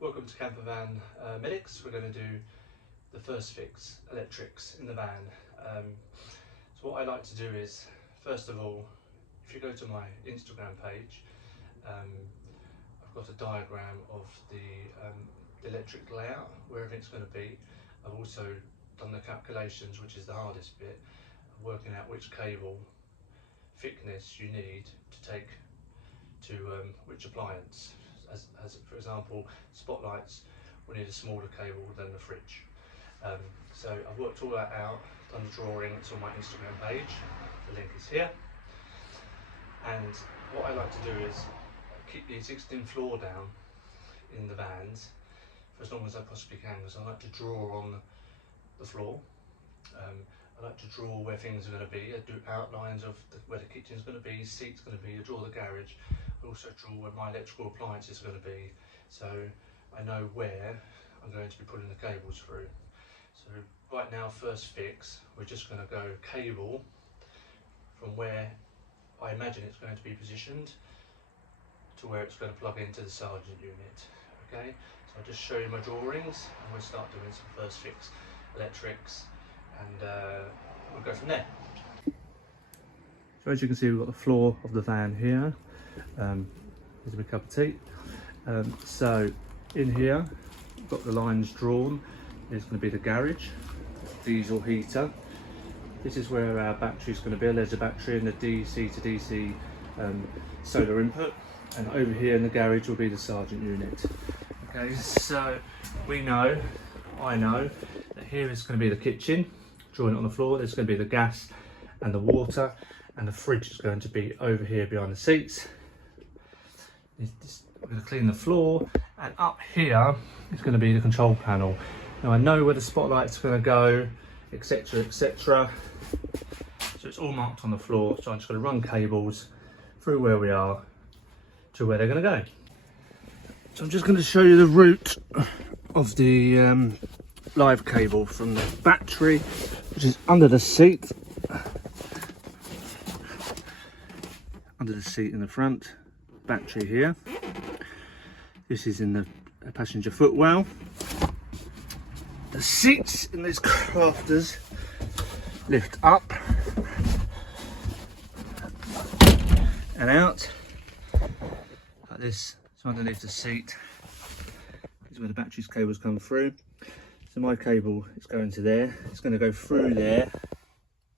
Welcome to Camper Van Medics. We're going to do the first fix, electrics in the van. So what I like to do is, first of all, if you go to my Instagram page, I've got a diagram of the electric layout, where everything's going to be. I've also done the calculations, which is the hardest bit, of working out which cable thickness you need to take to which appliance. As for example, spotlights will need a smaller cable than the fridge. So I've worked all that out, done the drawing. It's on my Instagram page, the link is here. And what I like to do is keep the existing floor down in the vans for as long as I possibly can, because I like to draw on the floor. I like to draw where things are going to be. I do outlines of where the kitchen is going to be, seats going to be. I draw the garage. I also draw where my electrical appliances are going to be, so I know where I'm going to be putting the cables through. So right now, first fix, we're just going to go cable from where I imagine it's going to be positioned to where it's going to plug into the sergeant unit. Okay, so I'll just show you my drawings and we'll start doing some first fix electrics, and we'll go from there. So as you can see, we've got the floor of the van here. Here's a big cup of tea. So in here, we've got the lines drawn. There's going to be the garage, diesel heater. This is where our battery is going to be. There's a battery and the DC to DC solar input. And over here in the garage will be the sergeant unit. Okay, so I know that here is going to be the kitchen, drawing it on the floor. There's going to be the gas and the water, and the fridge is going to be over here behind the seats. We're going to clean the floor, and up here is going to be the control panel. Now I know where the spotlight's going to go, etc, etc. So it's all marked on the floor, so I'm just going to run cables through where we are to where they're going to go. So I'm just going to show you the route of the live cable from the battery, which is under the seat. Under the seat in the front, battery here. This is in the passenger footwell. The seats in these crafters lift up and out like this. So underneath the seat is where the battery's cables come through. So my cable is going to there. It's going to go through there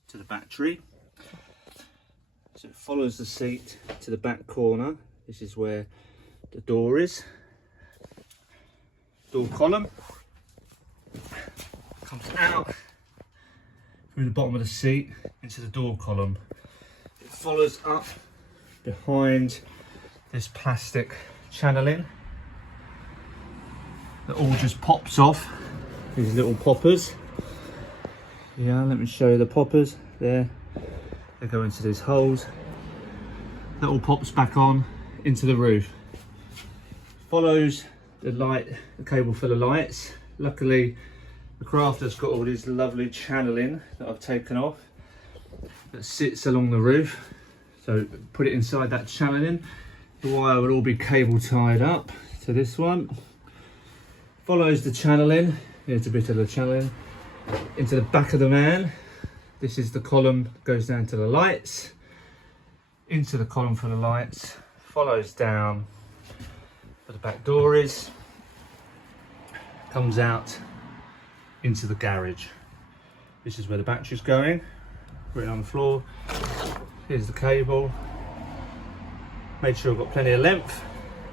to the battery. So it follows the seat to the back corner. This is where the door is. Door column comes out through the bottom of the seat into the door column. It follows up behind this plastic channeling that all just pops off. These little poppers. Yeah, let me show you the poppers there. They go into these holes. That all pops back on into the roof. Follows the light, the cable full of lights. Luckily, the crafter's got all this lovely channeling that I've taken off that sits along the roof. So put it inside that channeling. The wire will all be cable tied up to this one. Follows the channeling. Here's a bit of the channeling into the back of the van. This is the column that goes down to the lights, into the column for the lights, follows down where the back door is, comes out into the garage. This is where the battery's going, put it on the floor. Here's the cable. Make sure I've got plenty of length,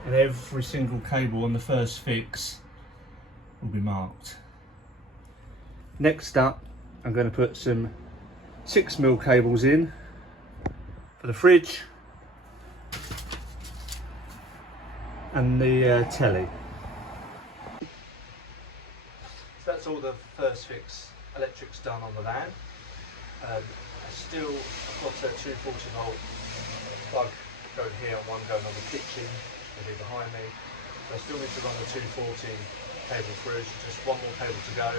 and every single cable on the first fix will be marked. Next up, I'm going to put some 6mm cables in for the fridge and the telly. So that's all the first fix electrics done on the van. I've got a 240 volt plug going here and one going on the kitchen, maybe behind me. So I still need to run the 240 cable through, so just one more cable to go.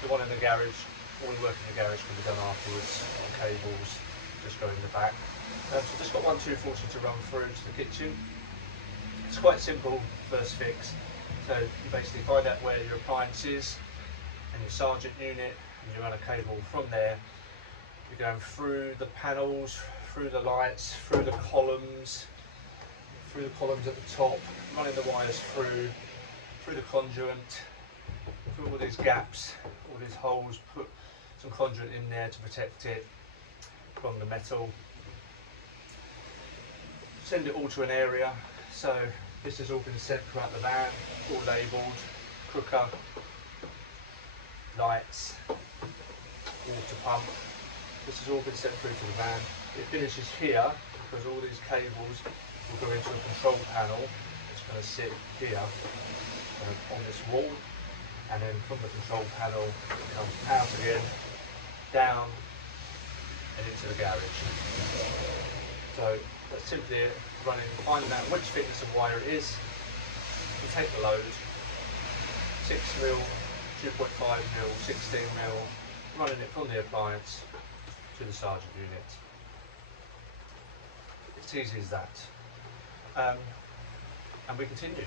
The one in the garage, all the work in the garage can be done afterwards. The cables just go in the back. So just got one 240 to run through to the kitchen. It's quite simple first fix. So So you basically find out where your appliance is and your sergeant unit, and you run a cable from there. You're going through the panels, through the lights, through the columns at the top, running the wires through the conduit, through all these gaps, all these holes, put some conduit in there to protect it from the metal. Send it all to an area. So this has all been sent throughout the van, all labelled, cooker, lights, water pump. This has all been sent through to the van. It finishes here because all these cables will go into a control panel. It's going to sit here on this wall, and then from the control panel it comes out again, down and into the garage. So that's simply it, finding out which thickness of wire it is. You take the load, 6mm, 2.5mm, 16mm, running it from the appliance to the sergeant unit. It's easy as that. And we continue.